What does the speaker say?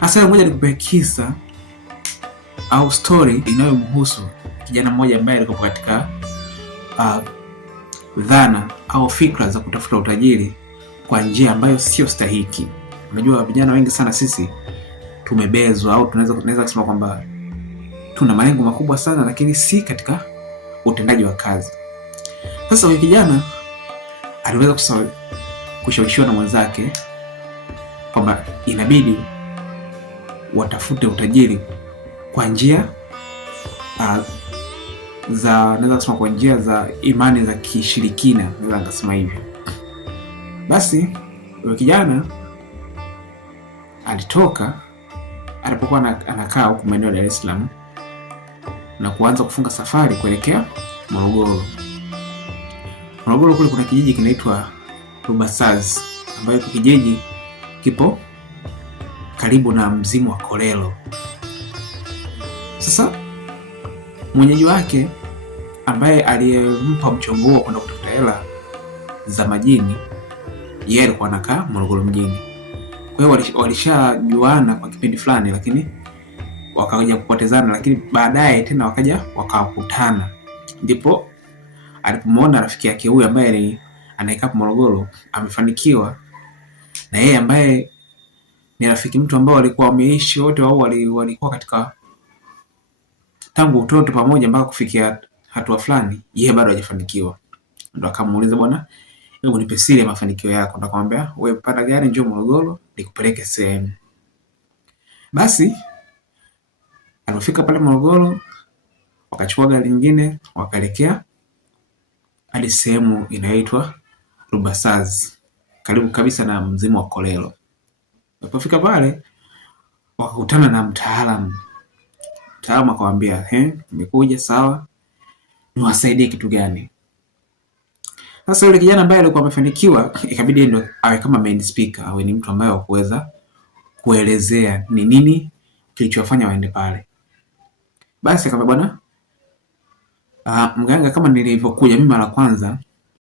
Hasa ngoja nikupe kisa au story inayomhusu kijana mmoja ambaye alikuwa katika dhana au fikra za kutafuta utajiri kwa njia ambayo sio stahiki. Unajua vijana wengi sana sisi tumebezwa, au tunaweza kusema kwamba tuna malengo makubwa sana lakini si katika utendaji wa kazi. Sasa huyu kijana aliweza kushawishiwa na mwenzake kwamba inabidi watafute utajiri kwa njia naweza kusema kwa njia za imani za kishirikina, naweza kusema hivyo. Basi huyo kijana alitoka alipokuwa anakaa huko maeneo ya Dar es Salaam na kuanza kufunga safari kuelekea Morogoro. Morogoro kule kuna kijiji kinaitwa Rubasazi, ambayo kijiji kipo karibu na mzimu wa Kolelo. Sasa mwenyeji wake ambaye aliyempa mchongo huo kwenda kutafuta hela za majini, yeye alikuwa anakaa Morogoro mjini. Kwa hiyo walishajuana kwa kipindi fulani, lakini wakaja kupotezana, lakini baadaye tena wakaja wakakutana. Ndipo alipomwona rafiki yake huyu ambaye anayekaa Morogoro amefanikiwa, na yeye ambaye ni rafiki, mtu ambao walikuwa wameishi wote wao walikuwa katika tangu utoto pamoja mpaka kufikia hatua fulani, yeye bado hajafanikiwa. Ndio akamuuliza, bwana, hebu nipe siri ya mafanikio yako. Nakwambia wewe panda gari njoo Morogoro nikupeleke sehemu. Basi alifika pale Morogoro, wakachukua gari lingine wakaelekea hadi sehemu inayoitwa Rubasazi, karibu kabisa na mzimu wa Kolelo. Walipofika pale wakakutana na mtaalamu akamwambia, nimekuja sawa, niwasaidie kitu gani? Sasa yule kijana ambaye alikuwa amefanikiwa ikabidi ndio awe kama main speaker, awe ni mtu ambaye wakuweza kuelezea ni nini kilichowafanya waende pale. Basi akamwambia, bwana, mganga, kama nilivyokuja mimi mara kwanza